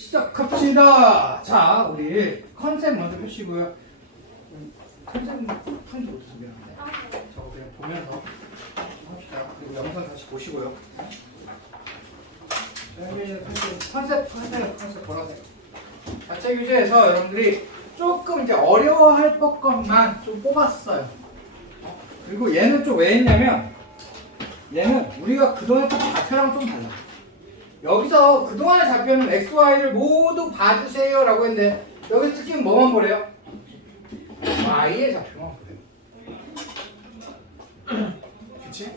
시작합시다. 자, 우리 컨셉 먼저 펴시고요. 컨셉 푼게 없으면 저거 그냥 보면서 합시다. 그리고 영상 다시 보시고요. 자, 여기 컨셉, 컨셉, 컨셉, 컨셉 보라색. 자체 규제에서 여러분들이 조금 이제 어려워할 것만 좀 뽑았어요. 어? 그리고 얘는 좀 왜 했냐면 얘는 우리가 그동안 했던 자체랑 좀 달라. 여기서 그동안의 좌표는 x, y를 모두 봐주세요 라고 했는데 여기 특히 뭐만 보래요? y의 좌표만 보래요 그치?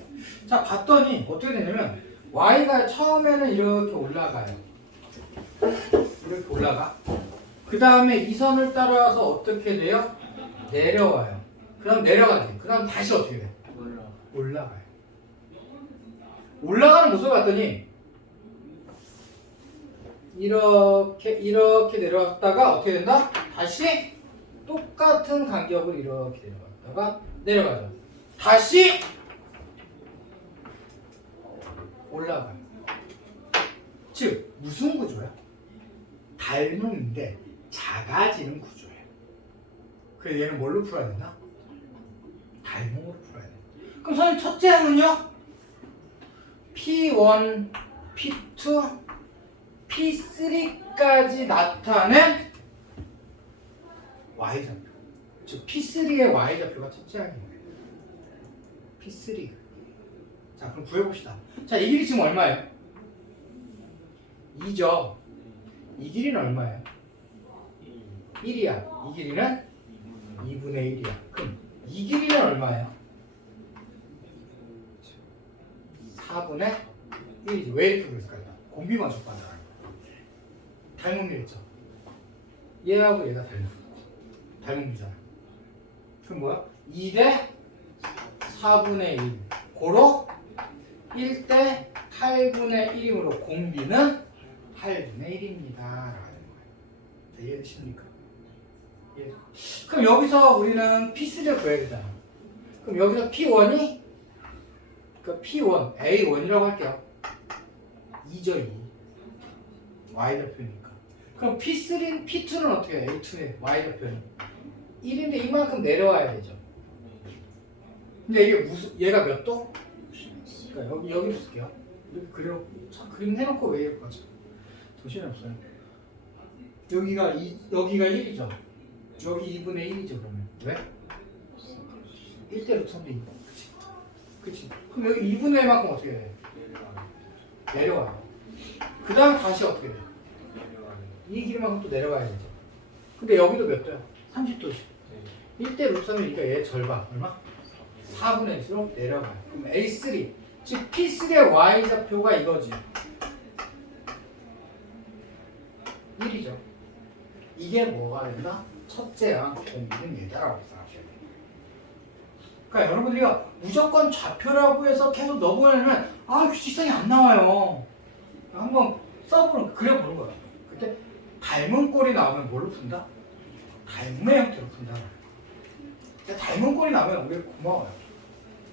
자 봤더니 어떻게 되냐면 y가 처음에는 이렇게 올라가요 이렇게 올라가 그 다음에 이 선을 따라와서 어떻게 돼요? 내려와요 그 다음 내려가지 그 다음 다시 어떻게 돼? 올라가요 올라가는 모습을 봤더니 이렇게 이렇게 내려왔다가 어떻게 된다? 다시 똑같은 간격을 이렇게 내려갔다가 내려가죠. 다시 올라가요. 즉 무슨 구조야? 닮음인데 작아지는 구조예요. 그래서 얘는 뭘로 풀어야 되나? 닮음으로 풀어야 돼. 그럼 선생님 첫째 항은요? P1, P2, P3까지 나타낸 Y좌표. 즉 P3의 Y좌표가 첫째 항이에요. P3. 자, 그럼 구해봅시다. 자, 이 길이 지금 얼마예요? 2죠. 이 길이는 얼마예요? 1이야. 이 길이는 2분의 1이야. 그럼 이 길이는 얼마예요? 4분의 1이지. 왜 이렇게 그랬을까요? 공비 맞출 거잖아요. 닮은 게 있죠. 얘하고 얘가 닮은 닮은 비잖아. 그럼 뭐야? 2대 4분의 1. 고로 1대 8분의 1이므로 공비는 8분의 1입니다. 라는 거예요. 자, 이해되십니까? 예. 그럼 여기서 우리는 P3를 구해야 되잖아. 그럼 여기서 P1이 그 P1, A1이라고 할게요. 2죠, 2. Y좌표니까. 그럼 P3, P2는 어떻게 해요? A2의 Y좌표는 1인데 이만큼 내려와야 되죠. 근데 이게 무슨 얘가 몇 도? 그러니까 여기 여기로 쓸게요. 이렇게 그려 참 그림 해놓고 왜 이렇게 하죠? 정신이 없어요. 여기가 이 여기가 1이죠. 여기 2분의 1이죠 그러면 왜? 1대 루트인데 2. 그치? 그치? 그럼 여기 2분의 1만큼 어떻게 돼? 내려와요. 그 다음 다시 어떻게 돼? 이 길만큼 또 내려가야 되죠. 근데 여기도 몇 도야? 30도지. 1대 루트하면 이게 얘 절반. 얼마? 4분의 1로 내려가요. 그럼 A3. 즉 P3의 Y좌표가 이거지. 1이죠. 이게 뭐가 된다? 첫째랑 공비는 얘다라고 생각하셔야 돼요. 그러니까 여러분들이가 무조건 좌표라고 해서 계속 넣어보려면 아 규칙성이 안 나와요. 한번 써보는 그려보는 거야. 그때 닮은 꼴이 나오면 뭘로 푼다? 닮음의 형태로 푼다. 그러니까 닮은 꼴이 나오면 오히려 고마워요.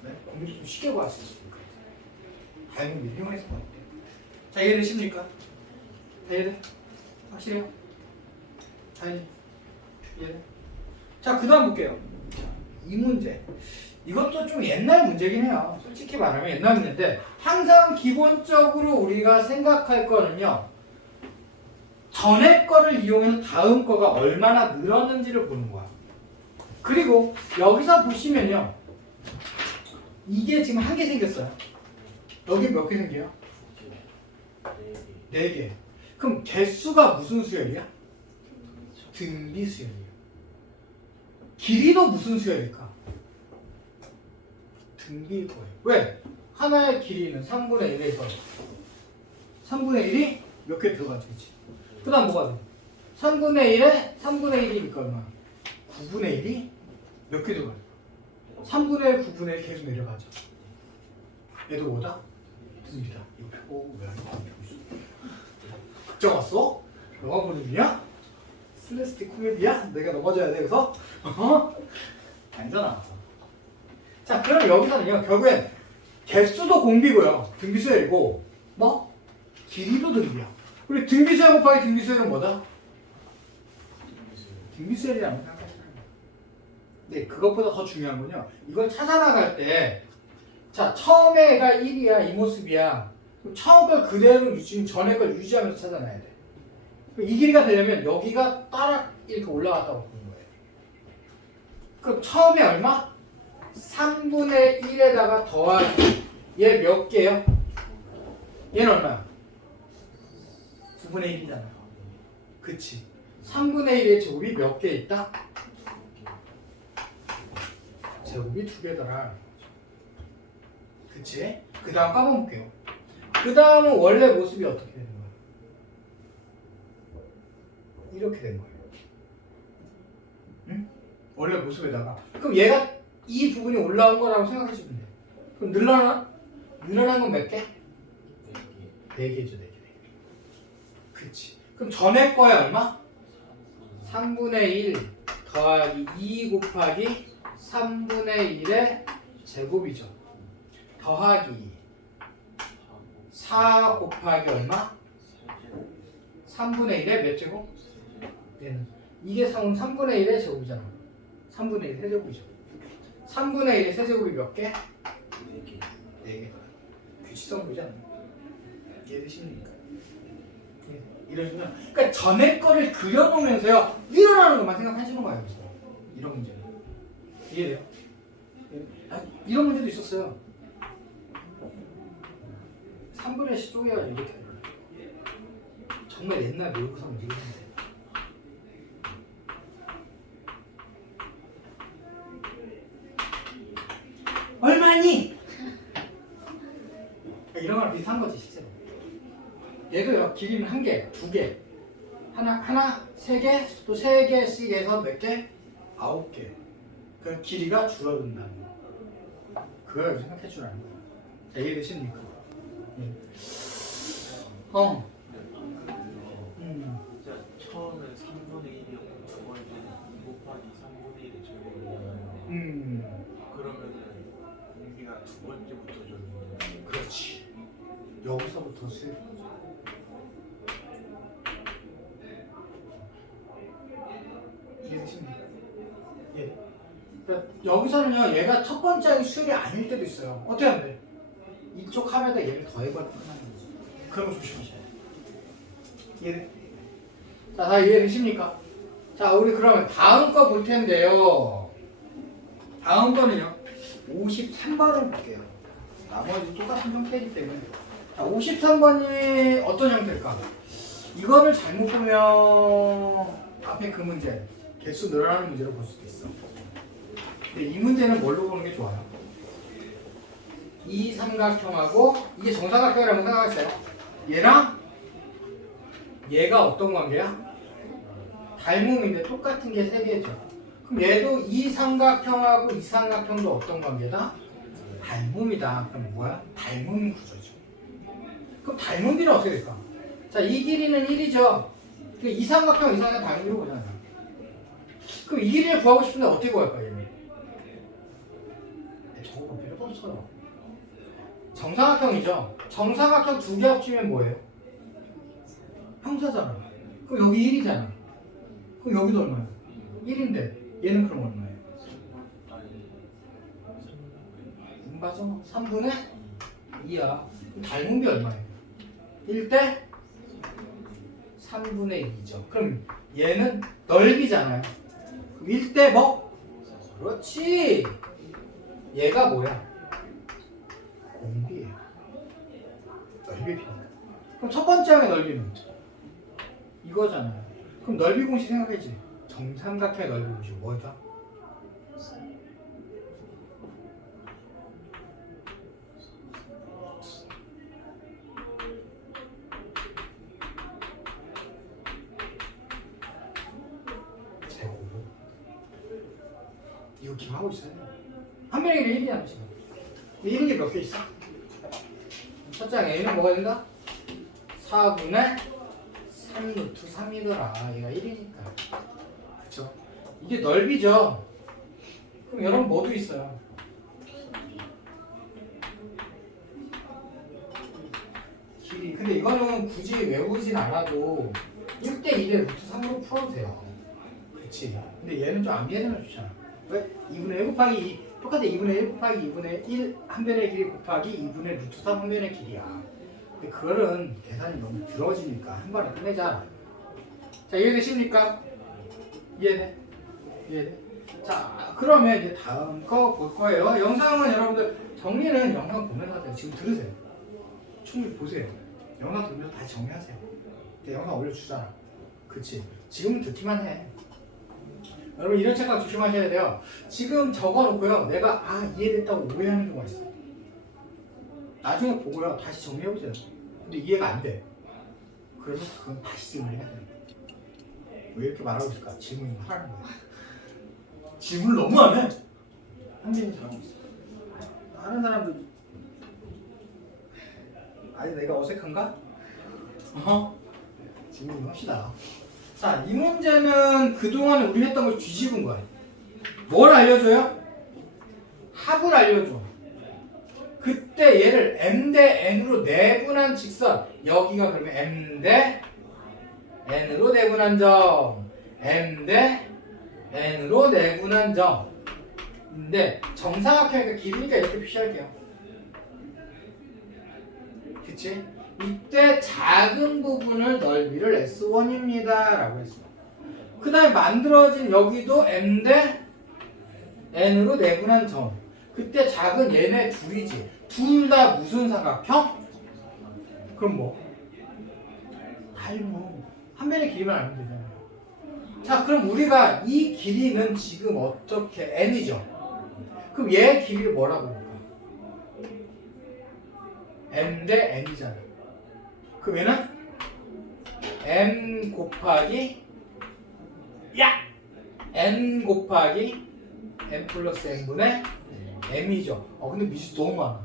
네? 공부를 좀 쉽게 구할 수 있으니까. 이용해서 보는 때. 자 이해되십니까? 다 이해돼? 확실해요? 다 이해? 이해돼? 자, 그 다음 볼게요. 이 문제. 이것도 좀 옛날 문제긴 해요. 솔직히 말하면 옛날 문제인데, 항상 기본적으로 우리가 생각할 거는요, 전에 거를 이용해서 다음 거가 얼마나 늘었는지를 보는 거야. 그리고 여기서 보시면요, 이게 지금 한 개 생겼어요. 여기 몇 개 생겨요? 네 개. 그럼 개수가 무슨 수열이야? 등비 수열이에요. 길이도 무슨 수열일까? 등비일 거예요. 왜? 하나의 길이는 3분의 1에서 3분의 1이 몇 개 들어가지, 그치? 그 다음 뭐가 돼? 3분의 1에 3분의 1이니까 얼마? 9분의 1이 몇 개 들어가요? 3분의 1, 9분의 1 계속 내려가죠. 얘도 뭐다? 등비다. 이거 표, 왜안? 걱정 왔어? 영화 보는 중이야? 슬래스틱 코미디야? 내가 넘어져야 돼 그래서? 어? 아니잖아 자 그럼 여기서는요 결국엔 개수도 공비고요 등비수열이고 뭐? 길이도 등비야 우리 등비수열 곱하기 등비수열은 뭐다? 생각하시면 돼요. 네, 그것보다 더 중요한 건요. 이걸 찾아나갈 때, 자, 처음에 가 1이야, 이 모습이야. 그럼 처음 걸 그대로 유지, 전에 걸 유지하면서 찾아놔야 돼. 이 길이가 되려면 여기가 따라 이렇게 올라갔다고 보는 거예요. 그럼 처음에 얼마? 3분의 1에다가 더하기 얘 몇 개요? 얘는 얼마야? 9분의 1이잖아. 그치. 3분의 1의 제곱이 몇 개 있다? 제곱이 두 개더라. 그치? 그 다음 까먹을게요. 그 다음은 원래 모습이 어떻게 되는 거야? 이렇게 된 거예요. 응? 원래 모습에다가. 그럼 얘가 이 부분이 올라온 거라고 생각하시면 돼요. 그럼 늘어나? 늘어난 건 몇 개? 네 개죠, 네 개. 네 개. 그치. 그럼 전에 거에 얼마? 3분의 1 더하기 2 곱하기 3분의 1의 제곱이죠. 더하기 4 곱하기 얼마? 3분의 1의 몇 제곱? 얘는 이게 3, 3분의 1의 제곱이잖아. 3분의 1 세제곱이죠. 3분의 1의 세제곱이 몇 개? 4개. 규칙성 보지 않나요? 이해되십니까? 예, 이러시면 그러니까 전에 거를 그려놓으면서요 일어나는 것만 생각하시는 거예요. 이런 문제는 이해돼요? 예. 아, 이런 문제도 있었어요 3분의 10 쪼개가지고 이렇게 정말 옛날 모의고사 문제긴 한데 얼마니? 이런 거랑 비슷한 거지 실제로 얘도요 길이는 한 개, 두 개, 하나, 하나, 세 개, 또 세 개씩 해서 몇 개? 아홉 개. 그 길이가 줄어든다는 거. 그걸 생각해 주라는 거야. 자, 이해되십니까? 예. 어. 음. 자, 처음에 3분의 1이었고 두 번째는 2 곱하기 3분의 1이 제곱이잖아요. 음. 그러면은 여기가 두 번째부터 줬는데 그렇지. 여기서부터 수 이해되십니까? 예. 그러니까 여기서는요, 얘가 첫 번째 수열이 아닐 때도 있어요. 어떻게 하면 돼? 이쪽 합에다 얘를 더해버리면 끝나는 거지. 그런 거 조심하셔야 돼. 이해돼? 자, 다 이해되십니까? 자, 우리 그러면 다음 거 볼 텐데요. 다음 거는요, 53번을 볼게요. 나머지 똑같은 형태이기 때문에. 자, 53번이 어떤 형태일까? 이거를 잘못 보면 앞에 그 문제, 개수 늘어나는 문제로 볼 수도 있어. 근데 이 문제는 뭘로 보는 게 좋아요? 이 삼각형하고 이게 정사각형이라고 생각하세요. 얘랑 얘가 어떤 관계야? 닮음인데 똑같은 게 세 개죠. 그럼 얘도 이 삼각형하고 이 삼각형도 어떤 관계다? 닮음이다. 그럼 뭐야? 닮음 구조죠. 그럼 닮음비는 어떻게 될까? 자, 이 길이는 1이죠. 이 삼각형, 이 삼각형 닮음비로 보잖아. 그럼 이 길이를 구하고 싶은데 어떻게 구할까, 얘는? 네, 저거 볼 필요도 없어요. 정사각형이죠. 정사각형 두 개 합치면 뭐예요? 형사잖아. 그럼 여기 1이잖아. 그럼 여기도 얼마야? 1인데 얘는 그럼 얼마예요? 음, 맞아. 3분의 2야. 닮은 게 얼마예요? 1대 3분의 2죠. 그럼 얘는 넓이잖아요. 그럼 1대 뭐? 그렇지. 얘가 뭐야? 공비예요. 넓이 필요해. 그럼 첫 번째 항의 넓이는 이거잖아요. 그럼 넓이 공식 생각해지. 정삼각형의 넓이 공식 뭐죠? 이거 기억하고 있어야 돼. 한 명에게 1이야 지금. 1인 게몇 개 있어? 첫장 A는 뭐가 된다? 4분의 3 루트 3이더라. 얘가 1이니까. 그쵸? 이게 넓이죠? 그럼 여러분 뭐도 있어요? 길이. 근데 이거는 굳이 외우진 않아도 1대1의 루트 3으로 풀어도 돼요. 그치. 근데 얘는 좀안 이해되면 좋잖아. 왜? 2분의 1 곱하기 2. 똑같아. 2분의 1 곱하기 2분의 1 한 변의 길이 곱하기 2분의 루트 3한 변의 길이야. 근데 그거는 계산이 너무 길어지니까 한 번에 끝내자. 자, 이해되십니까? 이해돼? 이해돼? 자, 그러면 이제 다음 거 볼 거예요. 영상은 여러분들 정리는 영상 보면서 하세요. 지금 들으세요. 충분히 보세요. 영상 들으면서 다시 정리하세요. 근데 영상 올려주잖아. 그치? 지금은 듣기만 해. 여러분 이런 착각 조심하셔야 돼요. 지금 적어놓고요. 내가 아 이해됐다고 오해하는 경우가 있어. 나중에 보고요. 다시 정리해보세요. 근데 이해가 안 돼. 그러면 그건 다시 질문해야 돼. 왜 이렇게 말하고 있을까? 질문이 하라는 거야. 질문을 너무 안 해. 한민이 잘하고 있어. 다른 사람들 아니 내가 어색한가? 어? 질문 좀 합시다. 자, 이 문제는 그동안 우리 했던 걸 뒤집은 거야. 뭘 알려줘요? 합을 알려줘. 그때 얘를 m 대 n으로 내분한 직선. 여기가 그러면 m 대 n으로 내분한 점. M 대 n으로 내분한 점. 근데 정사각형이니까 길이니까 이렇게 표시할게요. 그치? 이때 작은 부분을 넓이를 S1입니다. 라고 했어 그 다음에 만들어진 여기도 M 대 N으로 내분한 점 그때 작은 얘네 둘이지 둘 다 무슨 사각형? 그럼 뭐? 닮은 한 변의 길이만 알면 되잖아요 자 그럼 우리가 이 길이는 지금 어떻게 N이죠 그럼 얘 길이를 뭐라고 볼까? M 대 N이잖아 그럼 얘는 M 곱하기 야! N 곱하기 M 플러스 N분의 M이죠. 어 근데 미주 너무 많아.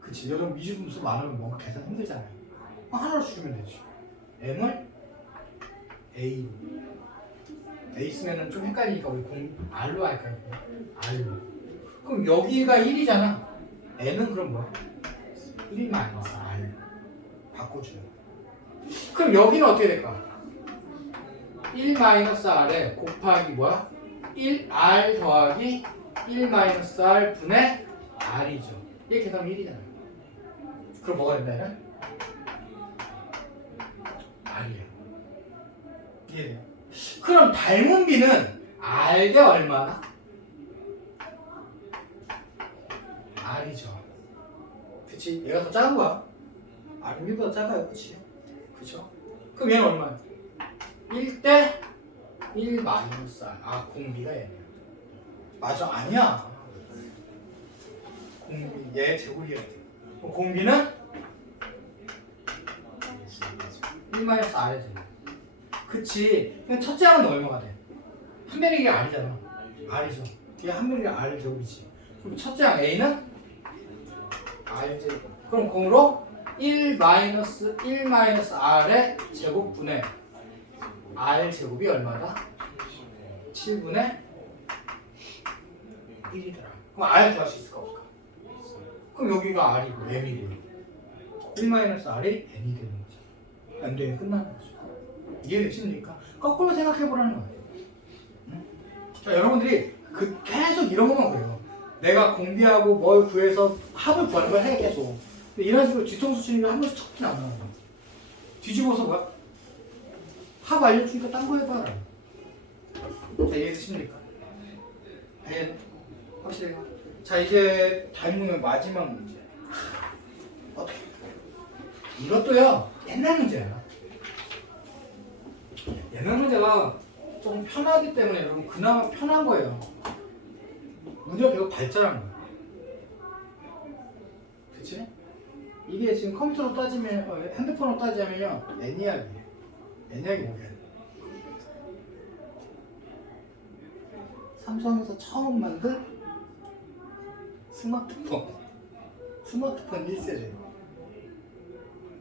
그치 여러분 미주 분수 많으면 뭔가 계산 힘들잖아요. 어, 하나로 줄이면 되지. M을 A로 A 쓰면은 좀 헷갈리니까 우리 공 R로 할까요? R로. 그럼 여기가 1이잖아. N은 그럼 뭐야? 1 마이너스 R. 바꿔줘요 그럼 여기는 어떻게 될까? 1 마이너스 R에 곱하기 뭐야? 1R 더하기 1 마이너스 R 분의 R이죠 이게 계산하면 1이잖아 그럼 뭐가 된다? R이에요 이해돼요? 그럼 닮은 비는 R 대 얼마나? R이죠. 그치? 얘가 더 작은 거야. R은 1보다 작아요. 그치? 그쵸? 그럼 얘는 얼마야? 1 대 1 마이너스 R. 아, 공비가 얘네. 맞아, 아니야. 공비, 얘 제곱이야. 공비는 1 마이너스 R이지. 그치. 그럼 첫째 항은 얼마가 돼? 한 변이 R이잖아. R이죠. 이게 한 변이 R 제곱이지. 그럼 첫째 항 A는 R제 그럼 공으로 1 마이너스 1 마이너스 R의 제곱분의 R 제곱이 얼마다? 7분의 1이더라. 그럼 R 구할 수 있을까 없을까? 그럼 여기가 R이고 M이고 1 마이너스 R이 N이 되는 거죠. 안 되면 끝나는 거죠. 이해되십니까? 거꾸로 생각해 보라는 거예요. 응? 자, 여러분들이 그 계속 이런 것만 그래요. 내가 공비하고 뭘 구해서 합을 구하는 걸 해 계속. 이런 식으로 뒤통수 치는 게한 번씩 척kin 안 나와요. 뒤집어서 뭐야? 합 알려주니까 딴 거 해봐라. 자, 이해되십니까? 이해 확실해요? 자, 이제 닮으면 마지막 문제. 어떻게? 이것도요, 옛날 문제야. 옛날 문제가 좀 편하기 때문에 여러분 그나마 편한 거예요. 문제가 계속 발전하는 거야. 그치? 이게 지금 컴퓨터로 따지면, 어, 핸드폰으로 따지자면요, 애니악이에요. 애니악이 뭐야? 삼성에서 처음 만든 스마트폰. 스마트폰 1세대.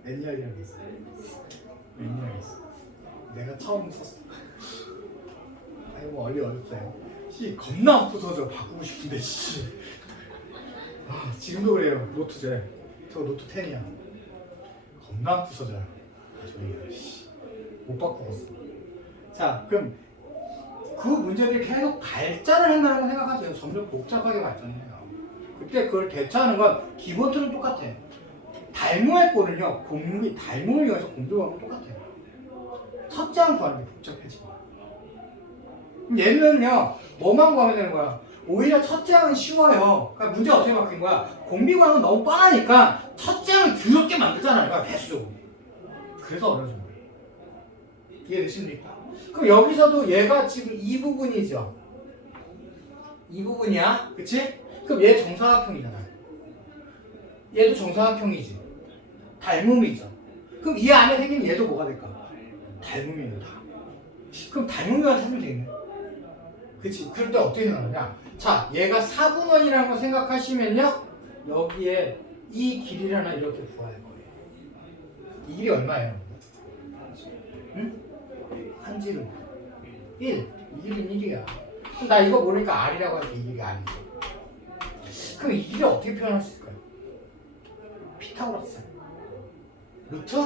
애니악이라는 게 있어. 애니악이 있어. 내가 처음 썼어. 아니 뭐 얼리 어렵어요. 씨 겁나 부서져 바꾸고 싶은데 씨. 아 지금도 그래요 노트 제. 저 노트 10이야. 겁나 부서져요. 저희 씨, 못 바꾸겠어. 자, 그럼 그 문제들이 계속 발전을 한다고 생각하세요. 점점 복잡하게 발전해요. 그때 그걸 대처하는 건 기본 틀은 똑같아. 달모의 꼴은요, 공비, 달모를 이용해서 공비하고 똑같아요. 첫째 항 구하는 게 복잡해지고. 얘는요, 뭐만 구하면 되는 거야? 오히려 첫째 항은 쉬워요. 그러니까 문제 어떻게 바뀐 거야? 공비 구하는 건 너무 뻔하니까 첫째 항을 더럽게 만들잖아요. 그러니까 배수적으로. 그래서 어려워진 거예요. 이해되십니까? 그럼 여기서도 얘가 지금 이 부분이죠. 이 부분이야. 그치? 그럼 얘 정사각형이잖아. 얘도 정사각형이지. 닮음이죠. 그럼 이 안에 생긴 얘도 뭐가 될까? 닮음이에요, 다. 그럼 닮음이만 찾으면 되겠네. 그치? 그럴 때 어떻게 생각하냐? 자, 얘가 4분원이라는 거 생각하시면요. 여기에 이 길이를 하나 이렇게 구할 거예요. 이 길이 얼마예요? 응? 한지름 1. 이 길이는 1이야. 그럼 나 이거 모르니까 R이라고 할게. 이 길이 R이죠. 그럼 이 길이 어떻게 표현할 수 있을까요? 피타고라스. 루트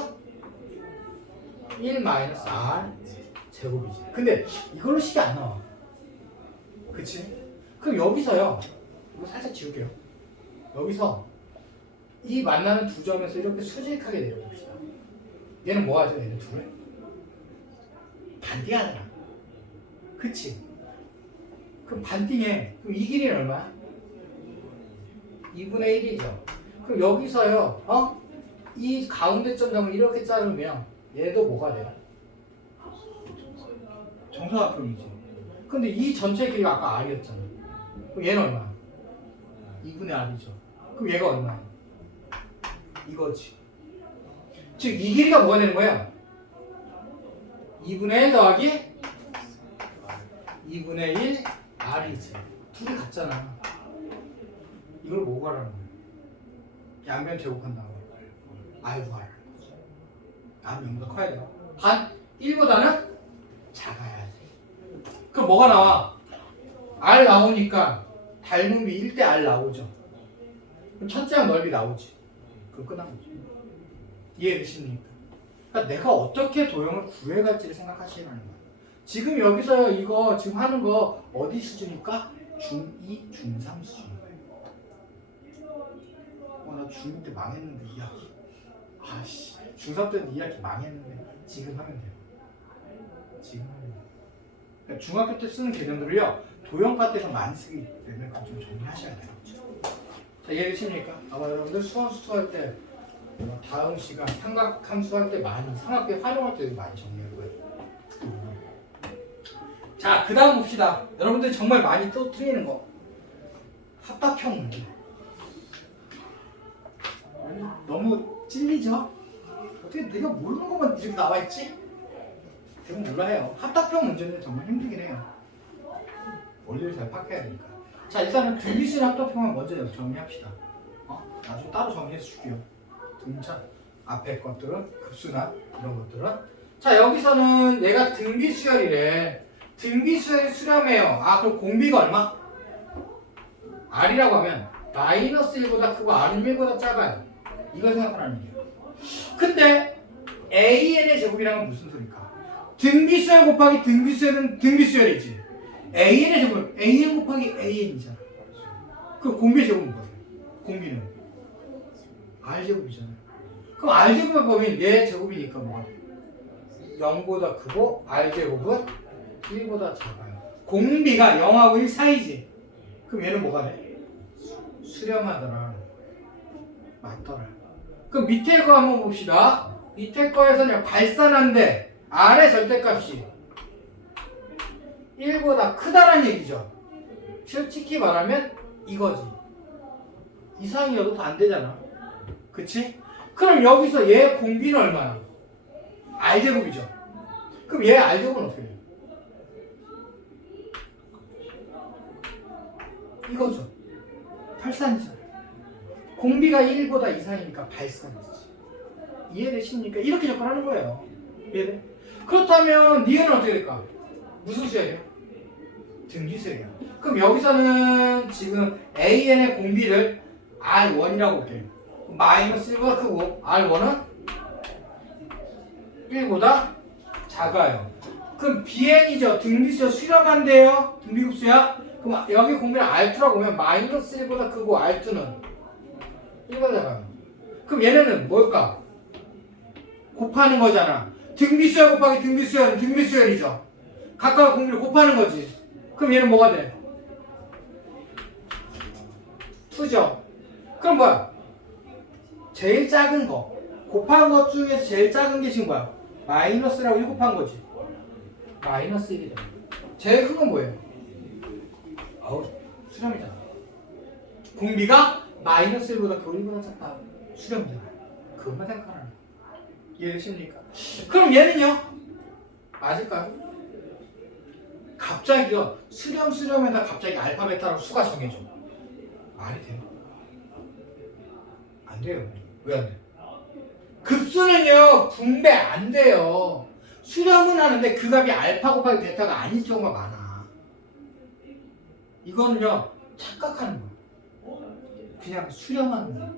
1 마이너스 R 제곱이지. 근데 이걸로 식이 안 나와. 그치? 그럼 여기서요. 이거 살짝 지울게요. 여기서 이 만나는 두 점에서 이렇게 수직하게 내려봅시다. 얘는 뭐 하죠? 얘는 둘을? 반띵하잖아. 그치? 그럼 반띵해. 그럼 이 길이는 얼마야? 2분의 1이죠. 그럼 여기서요, 어? 이 가운데 점점을 이렇게 자르면 얘도 뭐가 돼요? 정사각형이지. 근데 이 전체 길이가 아까 R이었잖아. 그럼 얘는 얼마야? 2분의 R이죠. 그럼 얘가 얼마야? 이거지. 즉, 이 길이가 뭐가 되는 거야? 2분의 1 더하기 2분의 1 R이지. 둘이 같잖아. 이걸 뭐 구하라는 거야? 양변 제곱한다고. R 구하라는 거지. R 명도 커야 돼요. 반 1보다는 작아야 돼. 그럼 뭐가 나와? R 나오니까 닮음이 1대 R 나오죠. 그럼 첫째랑 넓이 나오지. 그럼 끝난 거지. 이해되십니까? 그러니까 내가 어떻게 도형을 구해갈지를 생각하시라는 거야. 지금 여기서 이거 지금 하는 거 어디 수준일까? 중2, 중3 수준. 어, 나 중2 때 망했는데 이야기. 아씨, 중3 때는 이야기 망했는데 지금 하면 돼요. 지금 하면 돼요. 그러니까 중학교 때 쓰는 개념들을요 도형 파트에서 많이 쓰기 때문에 좀 정리하셔야 돼요. 자, 이해되십니까? 아마 여러분들 수원 수투 할 때 어, 다음 시간 삼각함수 할 때 많이 삼각대 활용할 때 많이 정리할 거예요. 자, 그 다음 봅시다. 여러분들 정말 많이 또 틀리는 거. 합답형 문제. 아니, 너무 찔리죠? 어떻게 내가 모르는 것만 이렇게 나와 있지? 대부분 몰라요. 합답형 문제는 정말 힘들긴 해요. 원리를 잘 파악해야 되니까. 자, 일단은 등비실 합답형만 먼저 정리합시다. 어? 나중에 따로 정리해서 줄게요. 등차 앞에 것들은 급수나 이런 것들은 자 여기서는 얘가 등비 수열이래 등비 수열이 수렴해요 아 그럼 공비가 얼마? R이라고 하면 마이너스 1보다 크고 R은 1보다 작아요 이걸 생각하라는 얘기예요 근데 AN의 제곱이란 건 무슨 소리일까? 등비 수열 곱하기 등비 수열은 등비 수열이지 AN의 제곱 AN 곱하기 AN이잖아 그럼 공비의 제곱은 뭐예요? 공비는 R 제곱이잖아요. 그럼 R 제곱의 범위는 얘 제곱이니까 뭐가 돼? 0보다 크고 R 제곱은 1보다 작아요. 공비가 0하고 1 사이지. 그럼 얘는 뭐가 돼? 수렴하더라. 맞더라. 그럼 밑에 거 한번 봅시다. 밑에 거에서는 발산한데 R의 절대값이 1보다 크다는 얘기죠. 솔직히 말하면 이거지. 이상이어도 더안 되잖아. 그치? 그럼 여기서 얘 공비는 얼마야? R제곱이죠. 그럼 얘 R제곱은 어떻게 돼요? 이거죠. 발산이죠. 공비가 1보다 이상이니까 발산이지. 이해되십니까? 이렇게 접근하는 거예요. 이해돼? 그렇다면 니은은 어떻게 될까? 무슨 수열이에요? 등기수열이야. 그럼 여기서는 지금 AN의 공비를 R1이라고 볼게요. 마이너스 1보다 크고 R1은 1보다 작아요. 그럼 BN이죠. 등비수야 수렴한대요. 등비급수야. 그럼 여기 공비를 R2라고 보면 마이너스 1보다 크고 R2는 1보다 작아요. 그럼 얘네는 뭘까? 곱하는 거잖아. 등비수열 곱하기 등비수열은 등비수열이죠. 각각 공비를 곱하는 거지. 그럼 얘는 뭐가 돼? 2죠. 그럼 뭐야? 제일 작은 거. 곱한 것 중에서 제일 작은 게 지금 뭐야? 마이너스라고 1 곱한 거지. 마이너스 1이죠. 제일 큰 건 뭐예요? 어우, 수렴이잖아. 공비가 마이너스 1보다 그 1보다 작다. 수렴이잖아. 그것만 생각하는 거야. 이해되십니까? 그럼 얘는요? 맞을까요? 갑자기요. 수렴 수렴에다 갑자기 알파 베타로 수가 정해져. 말이 돼요? 안 돼요. 왜 안 돼? 급수는요 분배 안 돼요. 수렴은 하는데 그 값이 알파 곱하기 베타가 아닐 경우가 많아. 이거는요 착각하는 거야. 그냥 거야.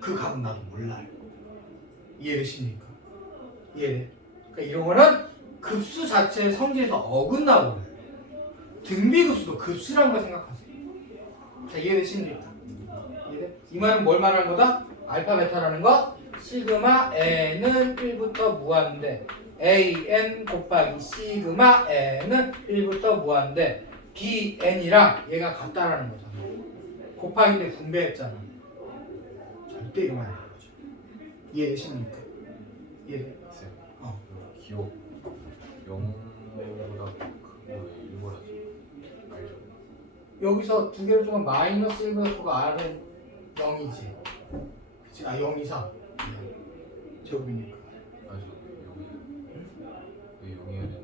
그 값은 나도 몰라요. 이해되십니까? 이해. 그러니까 이런 거는 급수 자체의 성질에서 어긋나고. 등비급수도 급수라는 걸 생각하세요. 자 이해되십니까? 이해돼? 이 말은 뭘 말하는 거다? 알파 베타라는 거 시그마 n은 1부터 무한대 an 곱하기 시그마 n은 1부터 무한대 bn이랑 얘가 같다라는 거잖아. 곱하기인데 분배했잖아. 절대 이러면 안 되는 거죠. 이해되십니까? 이해됐어요? 어. 0보다 크고 1보다 작아 알죠? 여기서 두 개를 주면 마이너스 1보다 크고 r은 0이지. 그치? 아 0 이상. 제곱이니까. 알죠? 0이 왜 0이 아니야?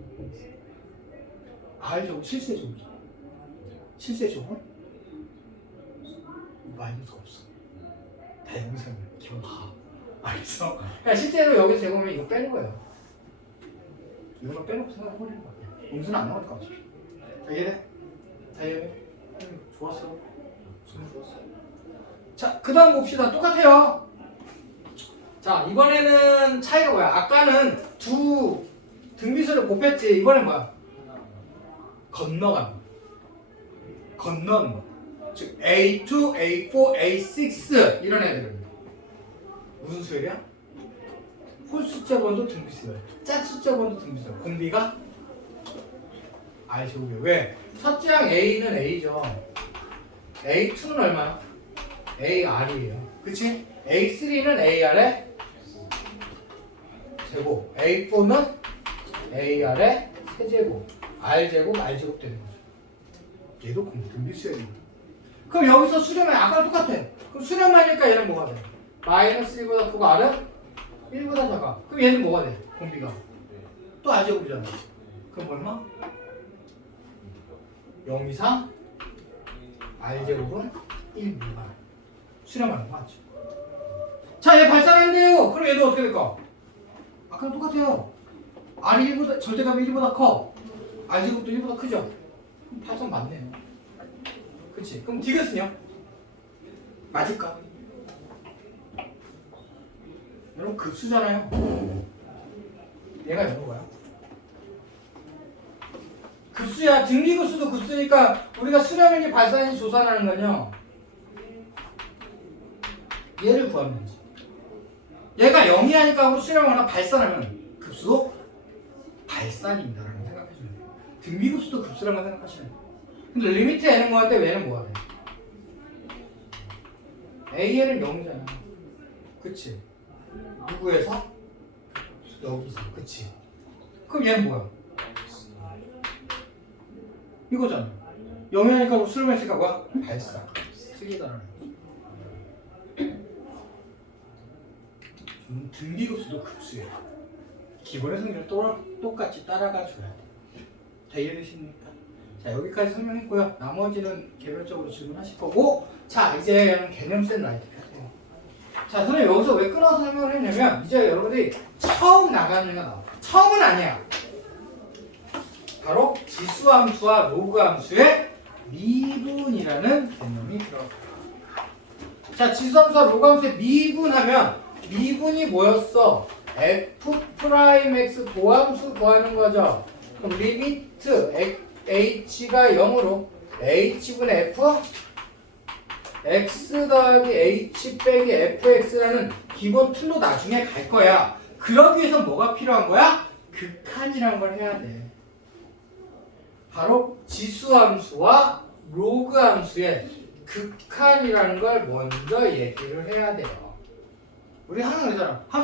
r 제곱 실세 제곱이죠. 실세 제곱은 마이너스 없어. 다0 이상이야. 기본 다. 알겠어? 그러니까 실제로 여기서 제곱하면 이거 빼는 거예요. 이거만 빼놓고 생각해보는 거야. 음수는 안 나올 것 같아. 자, 이해돼? 음, 좋았어. 음, 좋았어. 자, 그 다음 봅시다. 똑같아요. 자, 이번에는 차이가 뭐야? 아까는 두 등비수를 곱했지. 이번엔 뭐야? 거. 건너는 거. 즉, A2, A4, A6 이런 애들은 무슨 수열이야? 홀수자 번도 등비수열, 짝수자 번도 등비수열. 공비가 R 제곱이야. 왜? 첫째 항 A는 A죠. A2는 얼마야? AR이에요. 그치? A3는 AR의 제곱, A4는 AR의 세제곱, R제곱, R제곱 되는 거죠. 얘도 공등비수열이야. 그럼 여기서 수렴은 아까랑 똑같아. 그럼 수렴하니까 얘는 뭐가 돼? 마이너스 1보다 크고 R은 1보다 작아. 그럼 얘는 뭐가 돼? 공비가. 또 R제곱이잖아. 그럼 얼마? 0 이상 R제곱은 1 미만. 수렴하는 거 맞죠? 자, 얘 발산한대요. 그럼 얘도 어떻게 될까? 아까랑 똑같아요. R이 1보다, 절대값이 1보다 커. R제곱도 1보다 크죠? 그럼 발산 맞네요. 그치? 그럼 디귿은요? 맞을까? 여러분 급수잖아요. 얘가 이런 거야. 급수야. 등비급수도 급수니까 우리가 수렴인지 발산인지 조사하는 건요. 얘를 구하는 거지. 얘가 0이 하니까 우리 수렴하나 발산하면 급수도 발산입니다라는 생각하시면 돼요. 등비급수도 급수라는 걸 생각하시면 돼요. 근데 리미트 n은 얘는 뭐가 돼? AN은 0이잖아. 그치? 누구에서? 여기서. 그치? 그럼 얘는 뭐야? 이거잖아. 0이 하니까 뭐 수렴 했으니까 뭐야? 발산. 틀리다라는 거지. 음, 등비급수도 급수예요. 기본의 성질을 또, 똑같이 따라가 줘야 돼. 자, 이해되십니까? 자, 여기까지 설명했고요. 나머지는 개별적으로 질문하실 거고, 자, 이제 개념 센 라이트 펴세요. 자, 선생님 여기서 왜 끊어서 설명을 했냐면, 이제 여러분들이 처음 나가는 게 나와. 처음은 아니야. 바로 지수함수와 로그함수의 미분이라는 개념이 들어가. 자, 지수함수와 로그함수의 미분하면 미분이 뭐였어? f 프라임 x 도함수 구하는 거죠. 그럼 리미트 h가 0으로 h분의 f x 더하기 h 빼기 fx라는 기본 틀로 나중에 갈 거야. 그러기 위해서 뭐가 필요한 거야? 극한이란 걸 해야 돼. 바로 지수함수와 로그 함수의 극한이라는 걸 먼저 얘기를 해야 돼요. 우리 그러잖아. 함수